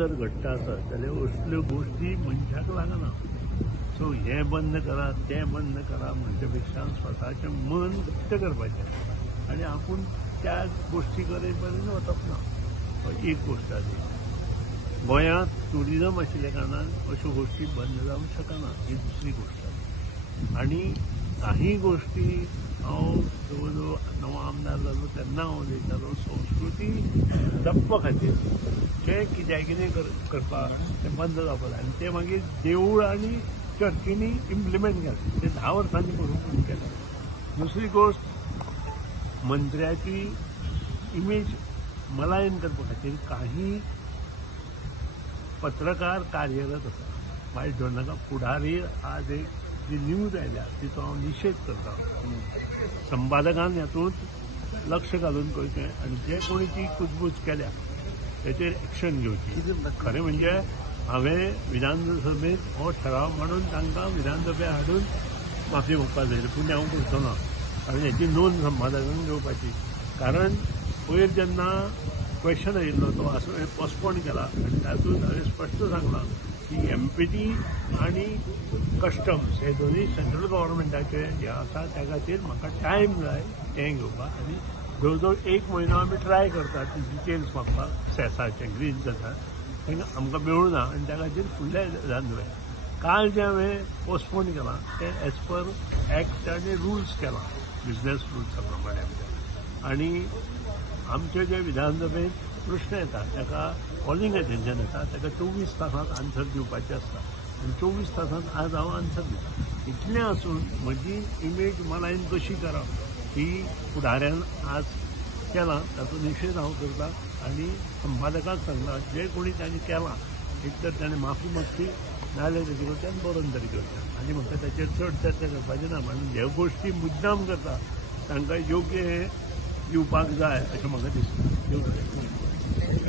जर घडटा आसत जाल्यार असल्यो गोश्टी मनशाक लागना. सो हे बंद करा तें बंद करा म्हणचे पेक्षा स्वताचें मन घट्ट करपाचें आनी आपूण त्या गोश्टी कडेन वचप ना. एक गोश्ट आसा. गोंयांत ट्युरिजम आशिल्ल्या कारणान अश्यो गोश्टी बंद जावंक शकना ही दुसरी गोश्ट आसा. आनी काही गोश्टी हांव जवळ जवळ नवो आमदार जालो तेन्ना हांव उलयतालो संस्कृती जपपा खातीर जें कितें करपाक तें बंद जावपाक जाय आनी तें मागीर देवूळ आनी चर्चींनी इम्प्लिमेंट केलें. तें 10 वर्सांनी करून केलें. दुसरी गोश्ट मंत्र्याची इमेज मलायन करपा खातीर काही पत्रकार कार्यरत आसा. वायट धर नाका. फुडारी आज एक जी न्यूज आयल्या तिचो हांव निशेध करता. संपादकान हातूंत लक्ष घालून पळोवचें आनी जे कोणी ती कुजबूज केल्या तेचेर एक्शन घेवची. खरें म्हणजे हांवें विधानसभेत हो ठराव मांडून तांकां विधानसभेत हाडून माफी मागपाक जाय पूण हांव करचो ना. हांवें हेची नोंद संपादकान घेवपाची. कारण पयर जेन्ना क्वेश्चन आयिल्लो तो हांवें पोस्टपोन केला आनी तातूंत हांवें स्पश्ट सांगलां की एमपीटी आनी कस्टम्स हे दोनूय सेंट्रल गव्हर्मेंटाचे जे आसा त्या खातीर म्हाका टायम जाय तें घेवपाक आनी जवळ जवळ 1 म्हयनो आमी ट्राय करतात ती डिटेल्स मागपाक सेसाचे ग्रीन जाता तें आमकां मेळूं ना आनी त्या खातीर फुडल्या विधानसभेक काल जें हांवें पोस्टपोन केलां तें एज पर एक्ट आनी रुल्स केलां बिजनेस रुल्सा प्रमाणे आनी आमचे जे विधानसभेत प्रश्न येता ताका कॉलिंग एटेन्शन येता ताका 24 तासांत आन्सर दिवपाचें आसता आनी 24 तासांत आज हांव आन्सर दिता. इतलें आसून म्हजी इमेज मलायन कशी करप ही फुडाऱ्यान आज केलां ताचो निशेध हांव करतां आनी संपादकाक सांगता जे कोणी ताणें केलां एक तर ताणें माफी मागची नाजाल्यार तेजे कडच्यान बरोवन तरी घेवचें आनी म्हाका ताचेर चड चर्चा करपाचें ना. म्हणून ह्यो गोश्टी मुद्दाम करता तांकां योग्य हे दिवपाक जाय अशें म्हाका दिसता.